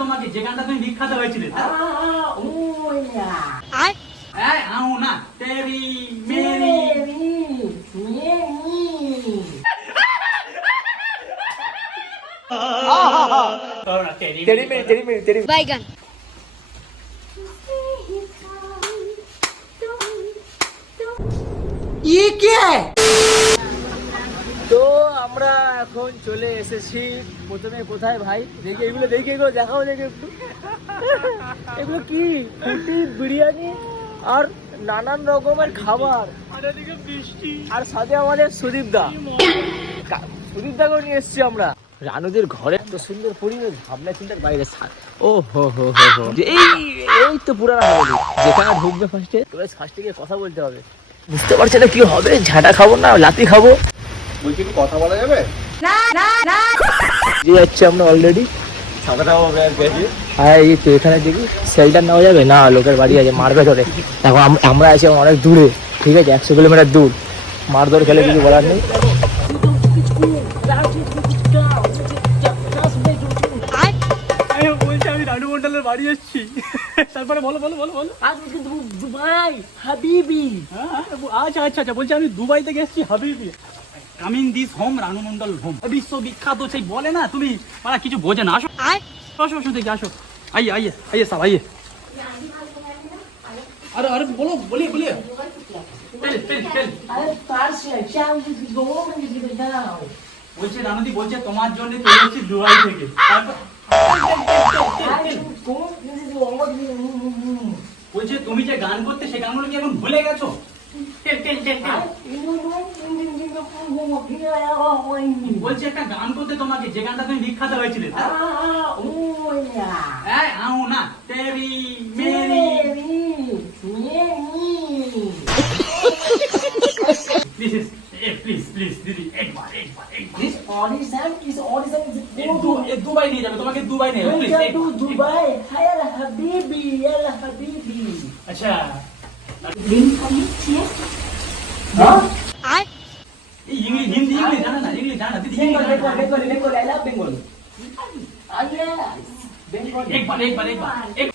তোমাকে যেখানটা তুমি বিখ্যাত হয়েছিলে Ah, olha! এই, আউ না তেরি মেরি Meri! Meri! করো না, তেরি তেরি মেরি তেরি মেরি তেরি বাইগান E que é? এখন চলে এসেছি। প্রথমে কোথায় ভাই? দেখি এগুলো দেখি এগুলো দেখাও দেখে একটু। এগুলো কি? ফুটি বিরিয়ানি আর নানান রকমের খাবার। আর সাথে আমাদের সুদীপ দা। সুদীপ দাকেও নিয়ে এসেছি আমরা? রানুদের ঘরে তো সুন্দর পরিবেশ ভাবনা চিন্তার বাইরে ছাদ ও হো হো হো হো। এই এই তো পুরানা হাবলি যেখানে ঢুকবে ফার্স্টে তোরা ফার্স্টে গিয়ে কথা বলতে হবে। বুঝতে পারছি না কি হবে ঝাঁটা খাব না লাতি খাব? বলছি একটু কথা বলা যাবে? যে যাচ্ছি আমরা অলরেডি হ্যাঁ এই তো এখানে দেখি সেলটার নেওয়া যাবে? না লোকের বাড়ি আছে মারবে ধরে। এখন আমরা আছি অনেক দূরে ঠিক আছে? একশো কিলোমিটার দূর। মারধর খেলে কিছু বলার নেই। বলছি আমি রানু মন্ডলের বাড়ি এসেছি। তারপরে বলো বলো বলো বলো। Dubai! Habibi! আচ্ছা আচ্ছা আচ্ছা বলছি আমি দুবাই থেকে এসেছি হাবিবি। Coming this home Ranu Mondal home বিশ্ববিখ্যাত সেই বলে না তুমি মানে কিছু বোঝে না আসো আসো আসো দেখি আসো আইয়ে আইয়ে আইয়ে! বলছে রানুদি বলছে তোমার জন্য চলে এসেছি দুবাই থেকে তারপর! বলছে তুমি যে গান করতে সে গানগুলো কি এখন ভুলে গেছো টেল টেল টেল টেল বলছে একটা গান করতে তোমাকে যে গানটা তুমি বিখ্যাত হয়েছিলে আউ না তেরি মেরি। দিদি একবার একবার এ দুবাই নিয়ে যাবে তোমাকে দুবাই নিয়ে please Dubai, ela Habibi, ela আচ্ছা। इंग्लिश हिंदी इंग्लिश जाना ना इंग्लिश जाना दीदी बंगाल बंगाल बंगाल आई लव बंगाल अरे बंगाल एक बार एक बार एक बार एक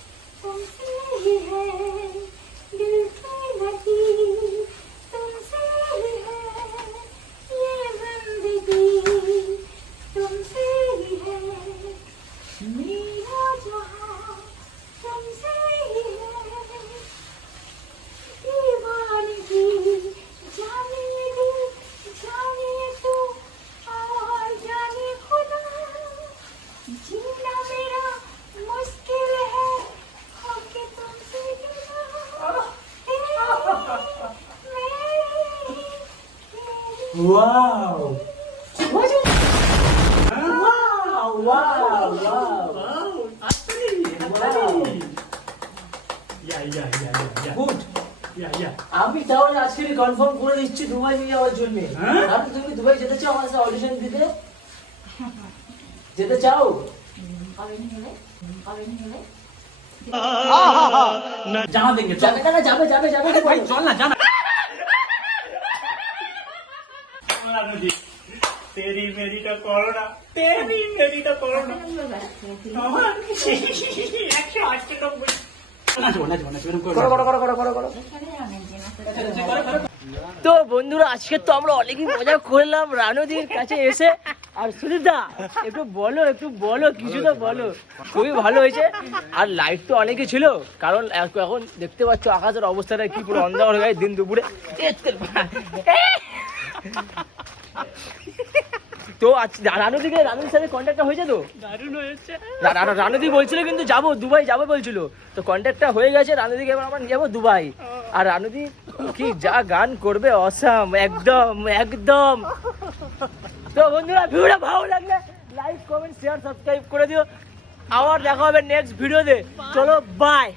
Wow. Wow, wow, wow. ইয়া ইয়া Good. ইয়া ইয়া আমি তাহলে আজকে কনফার্ম করে দিচ্ছি দুবাই নিয়ে যাওয়ার জন্য। হ্যাঁ? আপনি তুমি দুবাই যেতে চাও আমার সাথে অডিশন দিতে? যেতে চাও? জানা চল। যাবে যাবে যাবে যাবে চল না জানা। রানুদি তেরি মেরিটা করো না তেরি মেরিটা করো না আমার একশো আশি নব্বই নাচবো নাচবো নাচবো এরকম করো করো করো করো করো করো করো তো বন্ধুরা আজকে তো আমরা অনেকই মজা করলাম রানুদির কাছে এসে। আর সুদীপদা একটু বলো একটু বলো কিছু তো বলো। খুবই ভালো হয়েছে। আর লাইট তো অনেকই ছিল কারণ এখন দেখতে পাচ্ছ আকাশের অবস্থাটা কি পুরো অন্ধকার হয়ে গেছে দিন দুপুরে। তো আজ রানুদিকে রানুদির সাথে কন্ট্যাক্টটা হয়েছে তো? দারুণ হয়েছে। রানুদি বলছিল কিন্তু যাব দুবাই যাব বলছিল। তো কন্ট্যাক্টটা হয়ে গেছে রানুদিকে এবার আমরা যাব দুবাই। আর রানুদি কি যা গান করবে অসাম একদম একদম। তো বন্ধুরা ভিডিওটা ভালো লাগলে লাইক কমেন্ট শেয়ার সাবস্ক্রাইব করে দিও। আবার দেখা হবে নেক্সট ভিডিওতে চলো বাই